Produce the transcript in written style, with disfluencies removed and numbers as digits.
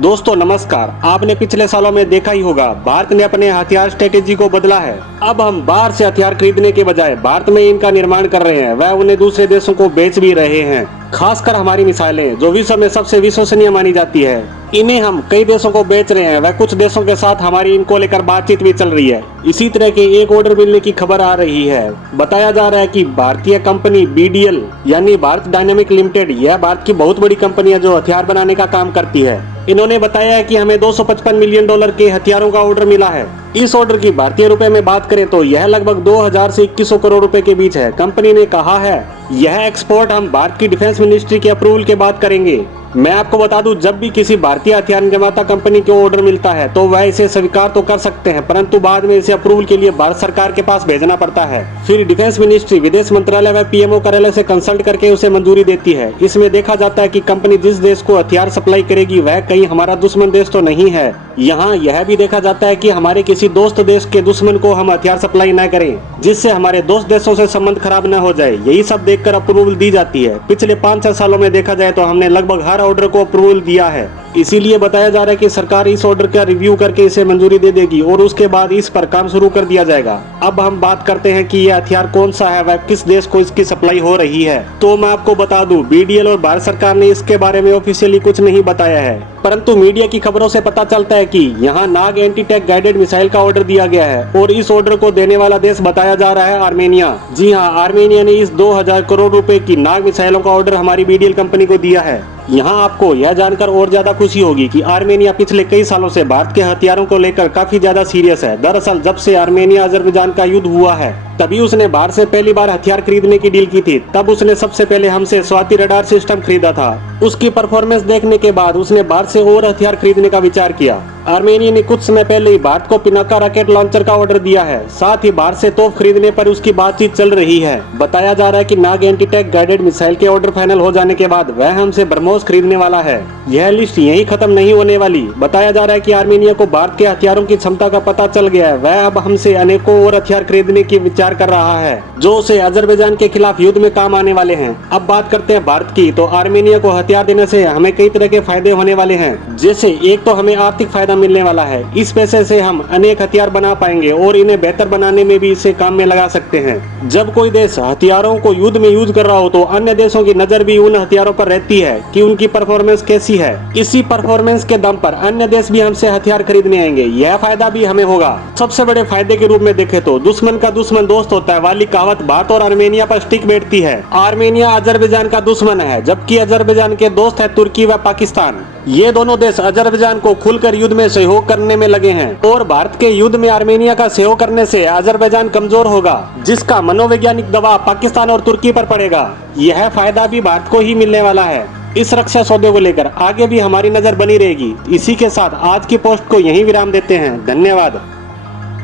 दोस्तों नमस्कार। आपने पिछले सालों में देखा ही होगा, भारत ने अपने हथियार स्ट्रेटेजी को बदला है। अब हम बाहर से हथियार खरीदने के बजाय भारत में इनका निर्माण कर रहे हैं, वह उन्हें दूसरे देशों को बेच भी रहे हैं। खासकर हमारी मिसाइलें जो विश्व में सबसे विश्वसनीय मानी जाती है, इन्हें हम कई देशों को बेच रहे हैं। वह कुछ देशों के साथ हमारी इनको लेकर बातचीत भी चल रही है। इसी तरह के एक ऑर्डर मिलने की खबर आ रही है। बताया जा रहा है कि भारतीय कंपनी BDL यानी भारत डायनामिक लिमिटेड, यह भारत की बहुत बड़ी कंपनी है जो हथियार बनाने का काम करती है। इन्होंने बताया है कि हमें $255 मिलियन के हथियारों का ऑर्डर मिला है। इस ऑर्डर की भारतीय रुपए में बात करें तो यह लगभग 2000 से 2100 करोड़ रुपए के बीच है। कंपनी ने कहा है यह एक्सपोर्ट हम भारत की डिफेंस मिनिस्ट्री के अप्रूवल के बाद करेंगे। मैं आपको बता दूं, जब भी किसी भारतीय हथियार निर्माता कंपनी को ऑर्डर मिलता है तो वह इसे स्वीकार तो कर सकते हैं, परंतु बाद में इसे अप्रूवल के लिए भारत सरकार के पास भेजना पड़ता है। फिर डिफेंस मिनिस्ट्री, विदेश मंत्रालय व PMO कार्यालय से कंसल्ट करके उसे मंजूरी देती है। इसमें देखा जाता है कि कंपनी जिस देश को हथियार सप्लाई करेगी वह कहीं हमारा दुश्मन देश तो नहीं है। यहाँ यह भी देखा जाता है कि हमारे किसी दोस्त देश के दुश्मन को हम हथियार सप्लाई न करें, जिससे हमारे दोस्त देशों से संबंध खराब न हो जाए। यही सब देखकर अप्रूवल दी जाती है। पिछले 5-6 सालों में देखा जाए तो हमने लगभग हर ऑर्डर को अप्रूवल दिया है। इसीलिए बताया जा रहा है कि सरकार इस ऑर्डर का रिव्यू करके इसे मंजूरी दे देगी और उसके बाद इस पर काम शुरू कर दिया जाएगा। अब हम बात करते हैं कि यह हथियार कौन सा है, वह किस देश को इसकी सप्लाई हो रही है। तो मैं आपको बता दूं, BDL और भारत सरकार ने इसके बारे में ऑफिशियली कुछ नहीं बताया है, परंतु मीडिया की खबरों से पता चलता है कि यहाँ नाग एंटी टैंक गाइडेड मिसाइल का ऑर्डर दिया गया है और इस ऑर्डर को देने वाला देश बताया जा रहा है आर्मेनिया। जी हाँ, आर्मेनिया ने इस 2000 करोड़ रुपए की नाग मिसाइलों का ऑर्डर हमारी BDL कंपनी को दिया है। यहाँ आपको यह जानकर और ज्यादा खुशी होगी कि आर्मेनिया पिछले कई सालों से भारत के हथियारों को लेकर काफी ज्यादा सीरियस है। दरअसल जब से आर्मेनिया अजरबैजान का युद्ध हुआ है, तभी उसने भारत से पहली बार हथियार खरीदने की डील की थी। तब उसने सबसे पहले हमसे स्वाति रडार सिस्टम खरीदा था। उसकी परफॉर्मेंस देखने के बाद उसने भारत से और हथियार खरीदने का विचार किया। आर्मेनिया ने कुछ समय पहले ही भारत को पिनाका रॉकेट लॉन्चर का ऑर्डर दिया है। साथ ही भारत से तोप खरीदने पर उसकी बातचीत चल रही है। बताया जा रहा है कि नाग एंटी टैंक गाइडेड मिसाइल के ऑर्डर फाइनल हो जाने के बाद वह हमसे ब्रह्मोस खरीदने वाला है। यह लिस्ट यहीं खत्म नहीं होने वाली। बताया जा रहा है कि आर्मेनिया को भारत के हथियारों की क्षमता का पता चल गया है। वह अब हमसे अनेकों और हथियार खरीदने की विचार कर रहा है, जो उसे अजरबैजान के खिलाफ युद्ध में काम आने वाले हैं। अब बात करते हैं भारत की, तो आर्मेनिया को हथियार देने से हमें कई तरह के फायदे होने वाले हैं। जैसे एक तो हमें आर्थिक फायदा मिलने वाला है। इस पैसे से हम अनेक हथियार बना पाएंगे और इन्हें बेहतर बनाने में भी इसे काम में लगा सकते हैं। जब कोई देश हथियारों को युद्ध में यूज कर रहा हो तो अन्य देशों की नजर भी उन हथियारों पर रहती है कि उनकी परफॉर्मेंस कैसी है। इसी परफॉर्मेंस के दम पर अन्य देश भी हमसे हथियार खरीदने आएंगे। यह फायदा भी हमें होगा। सबसे बड़े फायदे के रूप में देखें तो दुश्मन का दुश्मन दोस्त होता है वाली कहावत भारत और आर्मेनिया पर स्टिक बैठती है। आर्मेनिया अजरबैजान का दुश्मन है, जबकि अजरबैजान के दोस्त है तुर्की व पाकिस्तान। ये दोनों देश अजरबैजान को खुलकर युद्ध में सहयोग करने में लगे हैं और भारत के युद्ध में आर्मेनिया का सहयोग करने से अजरबैजान कमजोर होगा, जिसका मनोवैज्ञानिक दबाव पाकिस्तान और तुर्की पर पड़ेगा। यह फायदा भी भारत को ही मिलने वाला है। इस रक्षा सौदे को लेकर आगे भी हमारी नजर बनी रहेगी। इसी के साथ आज की पोस्ट को यहीं विराम देते हैं। धन्यवाद।